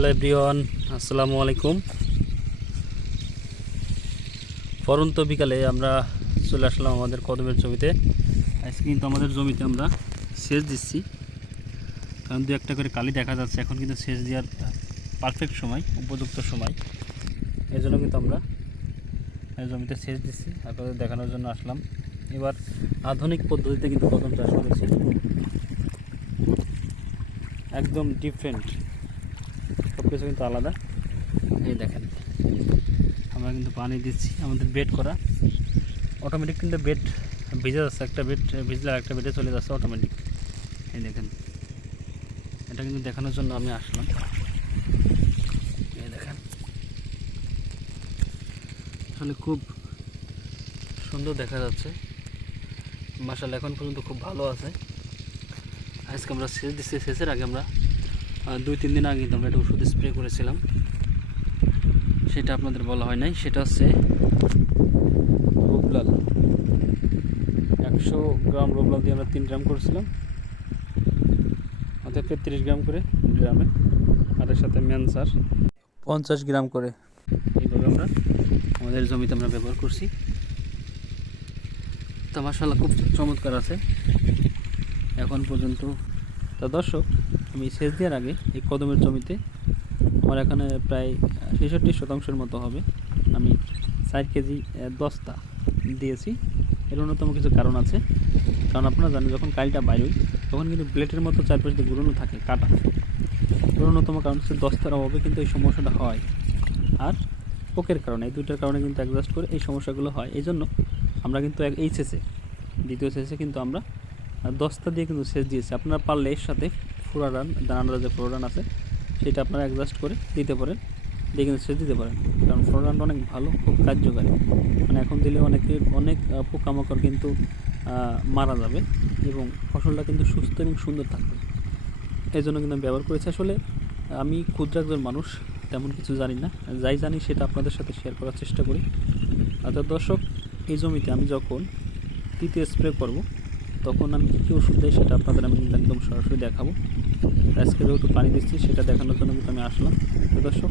Hello everyone, আসসালামু আলাইকুম। পরন্ত বিকালে আমরা চলে আসলাম আমাদের কদমের জমিতে। আজকে কিন্তু আমাদের জমিতে আমরা সেচ দিচ্ছি, কারণ দু একটা করে কালি দেখা যাচ্ছে। এখন কিন্তু সেচ দেওয়ার পারফেক্ট সময়, উপযুক্ত সময়। এই জন্য কিন্তু আমরা জমিতে সেচ দিচ্ছি, আপনাদের দেখানোর জন্য আসলাম। এবার আধুনিক পদ্ধতিতে কিন্তু কদম চাষ করেছি, একদম ডিফারেন্ট, সব কিছু কিন্তু আলাদা। এই দেখেন, আমরা কিন্তু পানি দিচ্ছি, আমাদের বেড করা অটোমেটিক, কিন্তু বেড ভিজে যাচ্ছে, একটা বেড ভিজলে একটা বেডে চলে যাচ্ছে অটোমেটিক। এই দেখেন, এটা কিন্তু দেখানোর জন্য আমি আসলাম। এই দেখেন, আসলে খুব সুন্দর দেখা যাচ্ছে। মাশাআল্লাহ, এখন পর্যন্ত খুব ভালো আছে। আজকে আমরা সেচ দিচ্ছি, সেচের আগে আমরা 2-3 দিন আগে কিন্তু আমরা একটা ওষুধ স্প্রে করেছিলাম, সেটা আপনাদের বলা হয় নাই। সেটা হচ্ছে রূপলাল, 100 গ্রাম রূপলাল দিয়ে আমরা 3 গ্রাম করেছিলাম, অর্থাৎ 30 গ্রাম করে গ্রামে। আর এর সাথে ম্যানসার 50 গ্রাম করে। এইভাবে আমরা আমাদের জমিতে আমরা ব্যবহার করছি। তো মাশাআল্লাহ, খুব চমৎকার আছে এখন পর্যন্ত। তা দর্শক, আমি সেচ দেওয়ার আগে এই কদমের জমিতে আমার এখানে প্রায় 66% মতো হবে, আমি 4 কেজি দস্তা দিয়েছি। এর অন্যতম কিছু কারণ আছে, কারণ আপনারা জানেন যখন কালিটা বাইরোয় তখন কিন্তু প্লেটের মতো চারপাশ দিয়ে ঘুরানো থাকে কাটা। এর অন্যতম কারণ হচ্ছে দস্তার অভাবে কিন্তু এই সমস্যাটা হয়, আর পোকের কারণে। এই দুইটার কারণে কিন্তু অ্যাডজাস্ট করে এই সমস্যাগুলো হয়। এই জন্য আমরা কিন্তু এই সেচে, দ্বিতীয় সেচে কিন্তু আমরা দস্তা দিয়ে কিন্তু সেচ দিয়েছি। আপনারা পারলে এর সাথে ফ্লোরান, দানাদার যে ফ্লোরান আছে সেটা আপনারা অ্যাডজাস্ট করে দিতে পারেন, দিয়ে কিন্তু সেচ দিতে পারেন। কারণ ফ্লোরানটা অনেক ভালো, খুব কার্যকারী। মানে এখন দিলে অনেক পোকামাকড় কিন্তু মারা যাবে এবং ফসলটা কিন্তু সুস্থ এবং সুন্দর থাকবে। এই জন্য কিন্তু আমি ব্যবহার করেছি। আসলে আমি ক্ষুদ্র একজন মানুষ, তেমন কিছু জানি না, যাই জানি সেটা আপনাদের সাথে শেয়ার করার চেষ্টা করি। অর্থাৎ দর্শক, এই জমিতে আমি যখন তৃতীয় স্প্রে করব তখন আমি কী ওষুধ দেয় সেটা আপনাদের আমি কিন্তু একদম সরাসরি দেখাবো। আজকে যেহেতু পানি দিচ্ছি সেটা দেখানোর জন্য কিন্তু আমি আসলাম। তো দর্শক,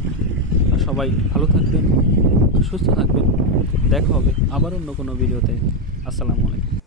সবাই ভালো থাকবেন, সুস্থ থাকবেন। দেখা হবে আবার অন্য কোনো ভিডিওতে। আসসালামু আলাইকুম।